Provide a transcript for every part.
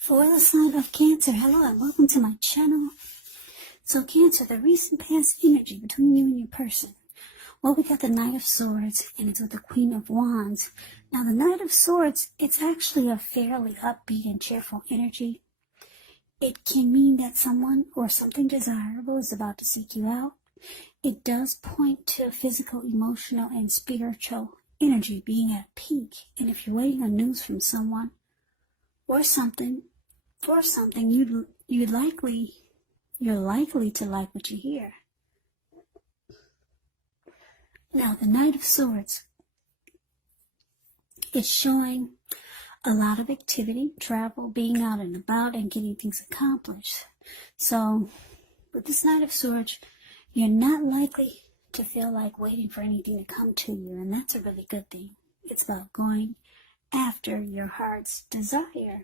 For the sign of Cancer, hello and welcome to my channel. So Cancer, the recent past energy between you and your person. Well, we got the Knight of Swords and it's with the Queen of Wands. Now the Knight of Swords, it's actually a fairly upbeat and cheerful energy. It can mean that someone or something desirable is about to seek you out. It does point to physical, emotional, and spiritual energy being at peak. And if you're waiting on news from someone or something, you're likely to like what you hear. Now, the Knight of Swords, it's showing a lot of activity, travel, being out and about, and getting things accomplished. So, with this Knight of Swords, you're not likely to feel like waiting for anything to come to you, and that's a really good thing. It's about going after your heart's desire.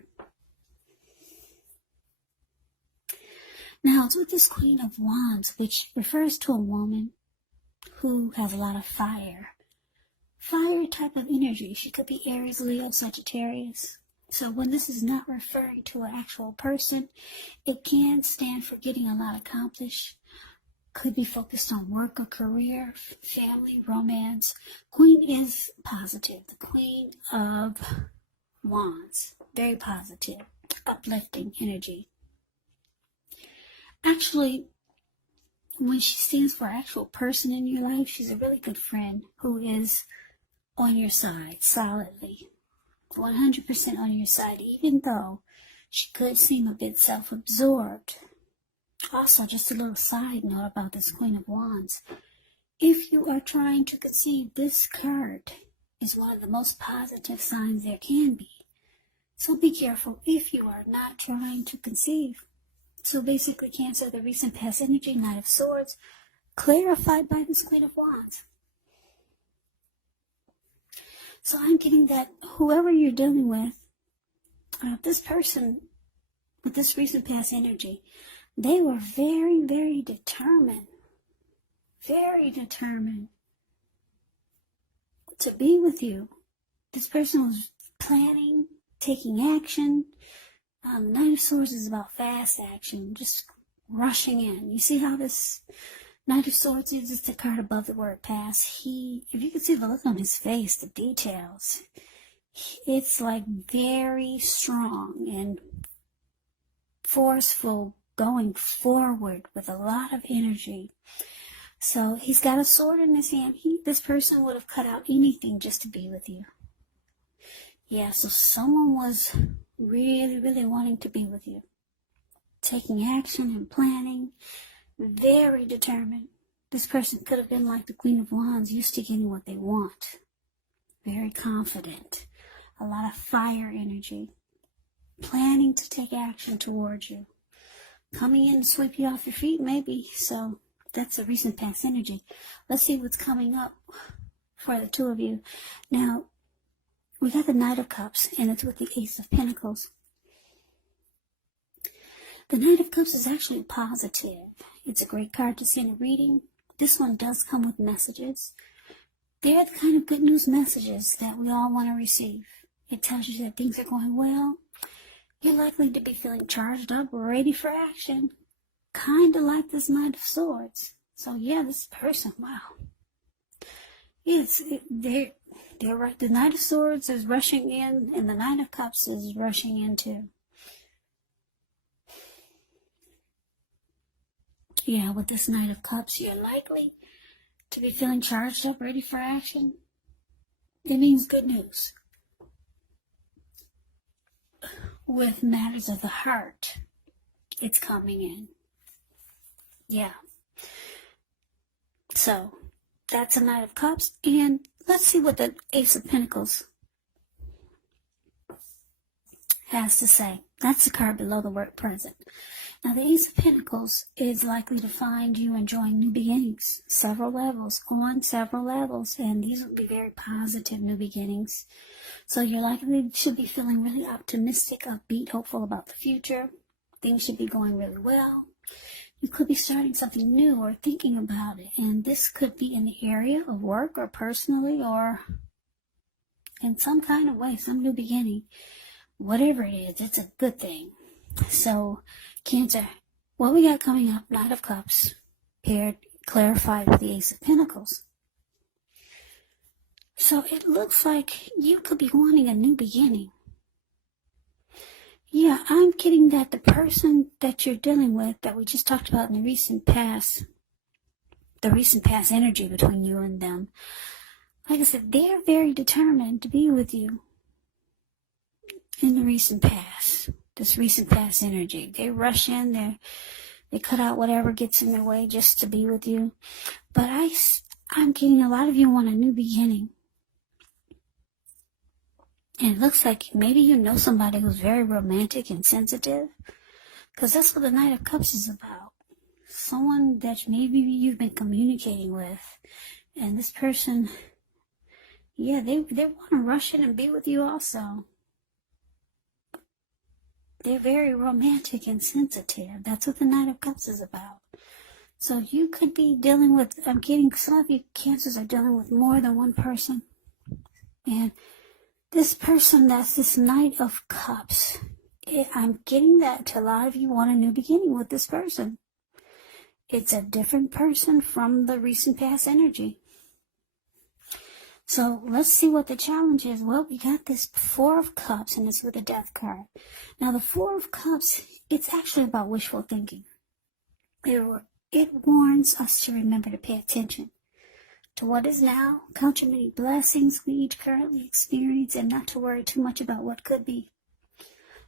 Now, it's with this Queen of Wands, which refers to a woman who has a lot of fire. Fire type of energy. She could be Aries, Leo, Sagittarius. So when this is not referring to an actual person, it can stand for getting a lot accomplished. Could be focused on work or career, family, romance. Queen is positive. The Queen of Wands. Very positive. Uplifting energy. Actually, when she stands for an actual person in your life, she's a really good friend who is on your side solidly, 100% on your side, even though she could seem a bit self-absorbed. Also, just a little side note about this Queen of Wands. If you are trying to conceive, this card is one of the most positive signs there can be. So be careful if you are not trying to conceive. So basically, Cancer, the recent past energy, Knight of Swords, clarified by this Queen of Wands. So I'm getting that whoever you're dealing with, this person with this recent past energy, they were very, very determined to be with you. This person was planning, taking action. The Knight of Swords is about fast action, just rushing in. You see how this Knight of Swords is just a card above the word pass. If you can see the look on his face, the details, it's like very strong and forceful, going forward with a lot of energy. So he's got a sword in his hand. This person would have cut out anything just to be with you. Yeah, so someone was really, really wanting to be with you. Taking action and planning. Very determined. This person could have been like the Queen of Wands, used to getting what they want. Very confident. A lot of fire energy. Planning to take action towards you. Coming in to sweep you off your feet, maybe. So that's a recent past energy. Let's see what's coming up for the two of you. Now, we got the Knight of Cups, and it's with the Ace of Pentacles. The Knight of Cups is actually positive. It's a great card to see in a reading. This one does come with messages. They're the kind of good news messages that we all want to receive. It tells you that things are going well. You're likely to be feeling charged up, ready for action. Kind of like this Knight of Swords. So yeah, this person, wow. They're right. The Knight of Swords is rushing in, and the Knight of Cups is rushing in too. Yeah, with this Knight of Cups, you're likely to be feeling charged up, ready for action. It means good news. With matters of the heart, it's coming in. Yeah. So, that's a Knight of Cups, and let's see what the Ace of Pentacles has to say. That's the card below the word present. Now, the Ace of Pentacles is likely to find you enjoying new beginnings, on several levels, and these will be very positive new beginnings. So you're likely to be feeling really optimistic, upbeat, hopeful about the future. Things should be going really well. You could be starting something new or thinking about it, and this could be in the area of work or personally or in some kind of way, some new beginning. whatever it is, it's a good thing. So, Cancer, what we got coming up, Knight of Cups, paired, clarified with the Ace of Pentacles. So it looks like you could be wanting a new beginning. Yeah, I'm getting that the person that you're dealing with, that we just talked about in the recent past energy between you and them, like I said, they're very determined to be with you in the recent past. This recent past energy. They rush in, they cut out whatever gets in their way just to be with you. But I'm getting a lot of you want a new beginning. And it looks like maybe you know somebody who's very romantic and sensitive. Because that's what the Knight of Cups is about. Someone that maybe you've been communicating with. And this person, yeah, they want to rush in and be with you also. They're very romantic and sensitive. That's what the Knight of Cups is about. So you could be dealing with, I'm getting, some of you Cancers are dealing with more than one person. And this person, that's this Knight of Cups, I'm getting that to a lot of you want a new beginning with this person. It's a different person from the recent past energy. So let's see what the challenge is. Well, we got this Four of Cups, and it's with a Death card. Now, the Four of Cups, it's actually about wishful thinking. It warns us to remember to pay attention to what is now, count your many blessings we each currently experience, and not to worry too much about what could be.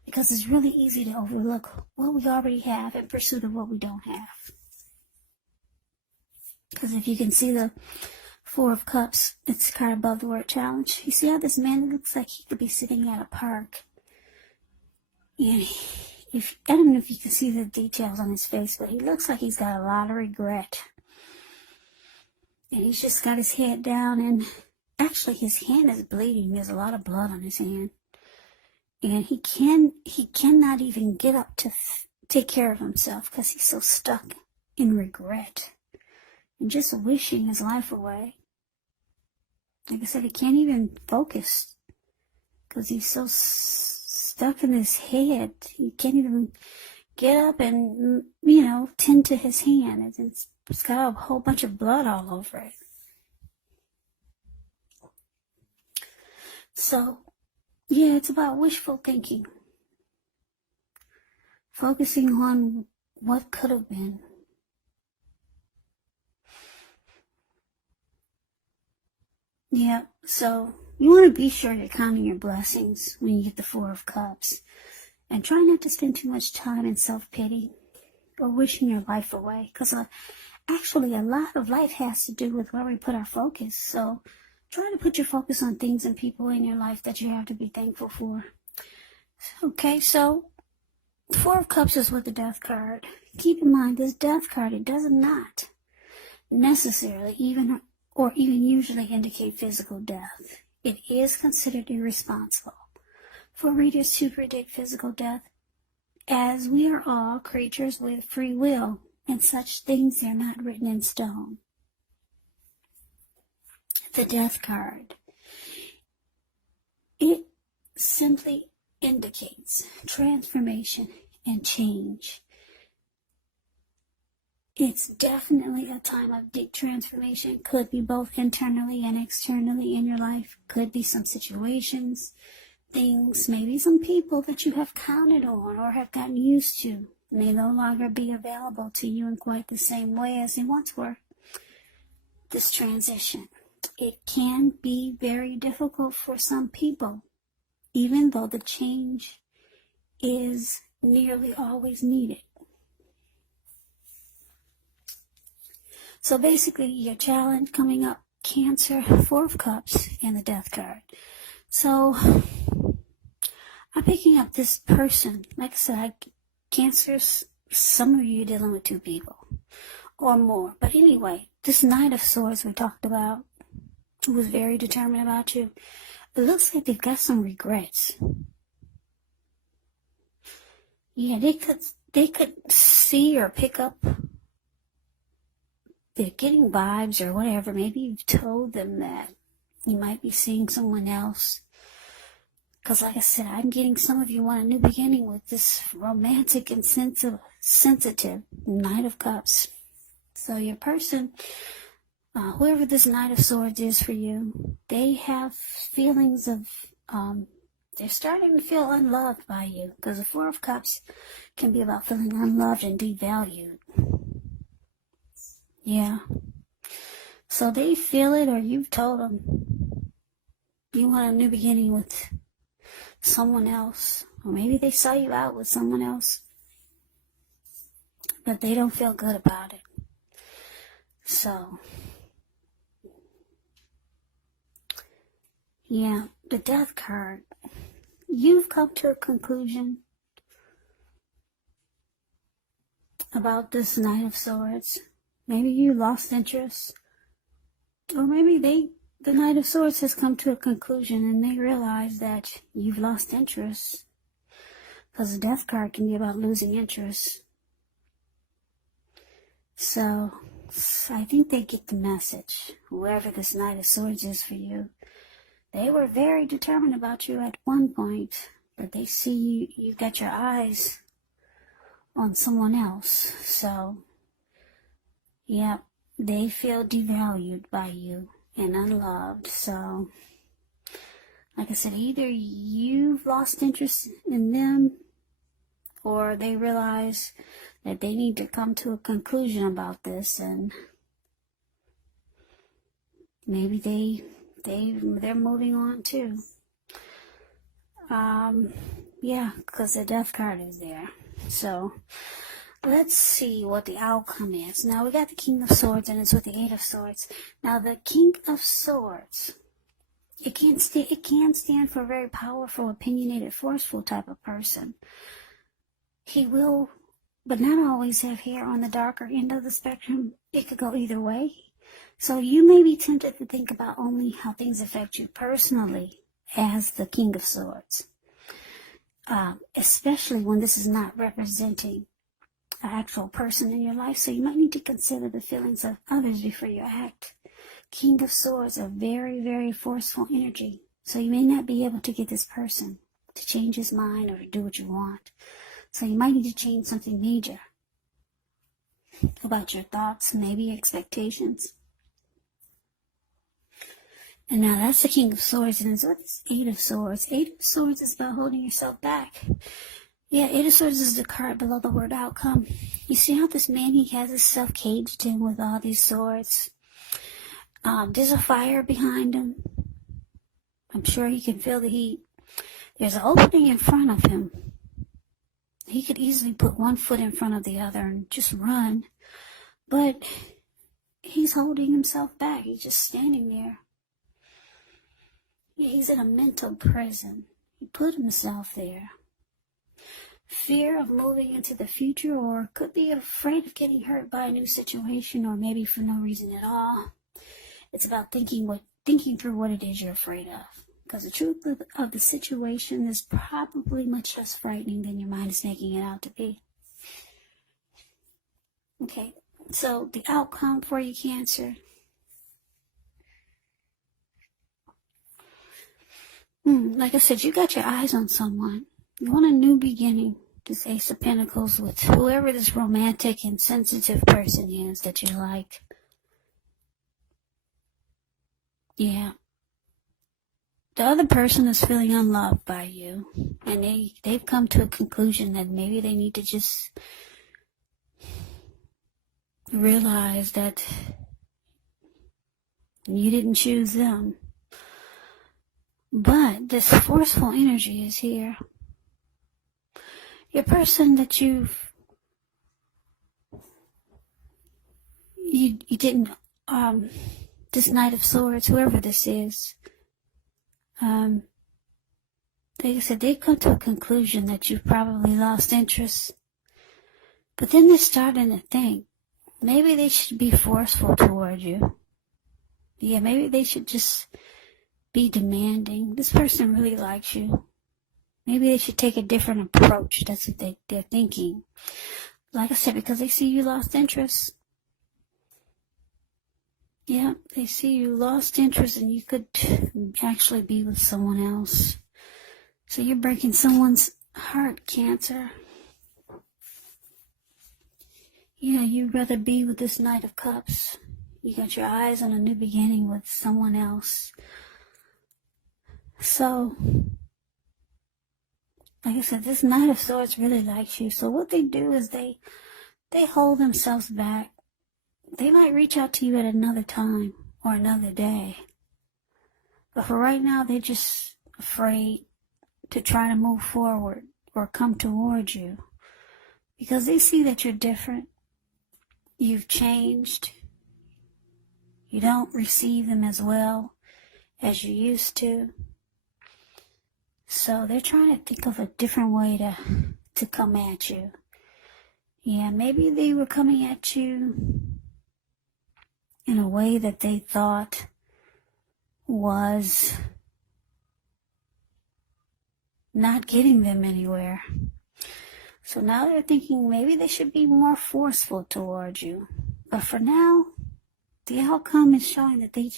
Because it's really easy to overlook what we already have in pursuit of what we don't have. Because if you can see the Four of Cups, it's a card above the word challenge. You see how this man looks like he could be sitting at a park. And I don't know if you can see the details on his face, but he looks like he's got a lot of regret. And he's just got his head down, and actually his hand is bleeding. There's a lot of blood on his hand. And he cannot even get up to take care of himself because he's so stuck in regret and just wishing his life away. Like I said, he can't even focus because he's so stuck in his head. He can't even get up and, tend to his hand. It's got a whole bunch of blood all over it. So, yeah, it's about wishful thinking. Focusing on what could have been. Yeah, so you want to be sure you're counting your blessings when you get the Four of Cups. And try not to spend too much time in self-pity or wishing your life away. Because actually a lot of life has to do with where we put our focus. So try to put your focus on things and people in your life that you have to be thankful for. Okay, so Four of Cups is with the Death card. Keep in mind, this Death card, it does not necessarily even usually indicate physical death. It is considered irresponsible for readers to predict physical death, as we are all creatures with free will, and such things are not written in stone. The Death card, it simply indicates transformation and change. It's definitely a time of deep transformation. Could be both internally and externally in your life. Could be some situations, things, maybe some people that you have counted on or have gotten used to may no longer be available to you in quite the same way as they once were. This transition, it can be very difficult for some people, even though the change is nearly always needed. So basically, your challenge coming up, Cancer, Four of Cups, and the Death card. So, I'm picking up this person. Like I said, Cancers, some of you are dealing with two people or more. But anyway, this Knight of Swords we talked about, who was very determined about you, it looks like they've got some regrets. Yeah, they could see or pick up, they're getting vibes or whatever. Maybe you've told them that you might be seeing someone else. Because like I said, I'm getting some of you want a new beginning with this romantic and sensitive Knight of Cups. So your person, whoever this Knight of Swords is for you, they have feelings of, they're starting to feel unloved by you. Because the Four of Cups can be about feeling unloved and devalued. Yeah. So they feel it, or you've told them you want a new beginning with someone else. Or maybe they saw you out with someone else, but they don't feel good about it. So, yeah, the Death card. You've come to a conclusion about this Knight of Swords. Maybe you lost interest. Or maybe the Knight of Swords has come to a conclusion and they realize that you've lost interest. Because the Death card can be about losing interest. So, I think they get the message. Whoever this Knight of Swords is for you. They were very determined about you at one point. But they see you've got your eyes on someone else. So, yeah, they feel devalued by you and unloved. So, like I said, either you've lost interest in them, or they realize that they need to come to a conclusion about this, and maybe they're moving on too. Yeah, because the Death card is there. So, let's see what the outcome is. Now, we got the King of Swords, and it's with the Eight of Swords. Now, the King of Swords, it can stand for a very powerful, opinionated, forceful type of person. He will, but not always, have hair on the darker end of the spectrum. It could go either way. So you may be tempted to think about only how things affect you personally as the King of Swords. Especially when this is not representing an actual person in your life. So you might need to consider the feelings of others before you act. King of Swords are very, very forceful energy. So you may not be able to get this person to change his mind or to do what you want. So you might need to change something major about your thoughts, maybe expectations. And now that's the King of Swords, and it's with this Eight of Swords. Eight of Swords is about holding yourself back. Yeah, Eight of Swords is the card below the word outcome. You see how this man, he has himself caged in with all these swords. There's a fire behind him. I'm sure he can feel the heat. There's an opening in front of him. He could easily put one foot in front of the other and just run. But he's holding himself back. He's just standing there. Yeah, he's in a mental prison. He put himself there. Fear of moving into the future, or could be afraid of getting hurt by a new situation, or maybe for no reason at all. It's about thinking through what it is you're afraid of. Because the truth of the situation is probably much less frightening than your mind is making it out to be. Okay, so the outcome for you, Cancer. Like I said, you got your eyes on someone. You want a new beginning. This Ace of Pentacles with whoever this romantic and sensitive person is that you like. Yeah. The other person is feeling unloved by you. And they've come to a conclusion that maybe they need to just realize that you didn't choose them. But this forceful energy is here. Your person that you didn't, this Knight of Swords, whoever this is, like I said, they've come to a conclusion that you've probably lost interest. But then they're starting to think, maybe they should be forceful toward you. Yeah, maybe they should just be demanding. This person really likes you. Maybe they should take a different approach. That's what they're thinking. Like I said, because they see you lost interest. Yeah, they see you lost interest and you could actually be with someone else. So you're breaking someone's heart, Cancer. Yeah, you'd rather be with this Knight of Cups. You got your eyes on a new beginning with someone else. So, like I said, this Knight of Swords really likes you. So what they do is they hold themselves back. They might reach out to you at another time or another day. But for right now, they're just afraid to try to move forward or come towards you. Because they see that you're different. You've changed. You don't receive them as well as you used to. So they're trying to think of a different way to come at you. Yeah, maybe they were coming at you in a way that they thought was not getting them anywhere. So now they're thinking maybe they should be more forceful towards you. But for now, the outcome is showing that they're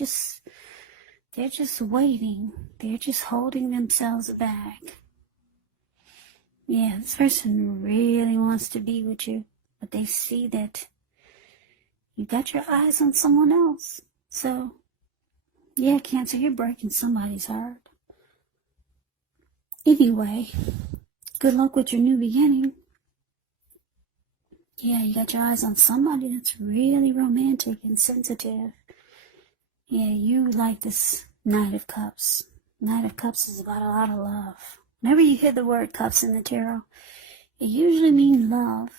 just waiting. They're just holding themselves back. Yeah, this person really wants to be with you, but they see that you got your eyes on someone else. So, yeah, Cancer, you're breaking somebody's heart. Anyway, good luck with your new beginning. Yeah, you got your eyes on somebody that's really romantic and sensitive. Yeah, you like this Knight of Cups. Knight of Cups is about a lot of love. Whenever you hear the word cups in the tarot, it usually means love.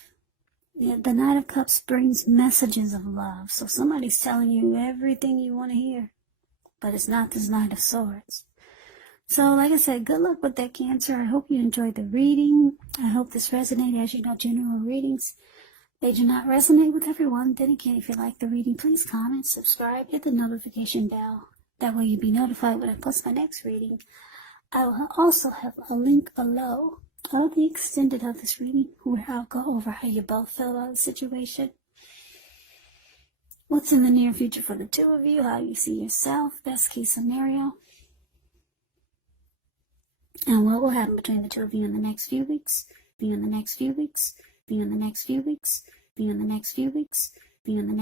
Yeah, the Knight of Cups brings messages of love. So somebody's telling you everything you want to hear. But it's not this Knight of Swords. So, like I said, good luck with that, Cancer. I hope you enjoyed the reading. I hope this resonated. As you know, general readings, they do not resonate with everyone. Then again, if you like the reading, please comment, subscribe, hit the notification bell. That way you'll be notified when I post my next reading. I will also have a link below of the extended of this reading where I'll go over how you both feel about the situation. What's in the near future for the two of you, how you see yourself, best case scenario. And what will happen between the two of you in the next few weeks, be in the next few weeks, be in the next few weeks, be in the next few weeks, be in the next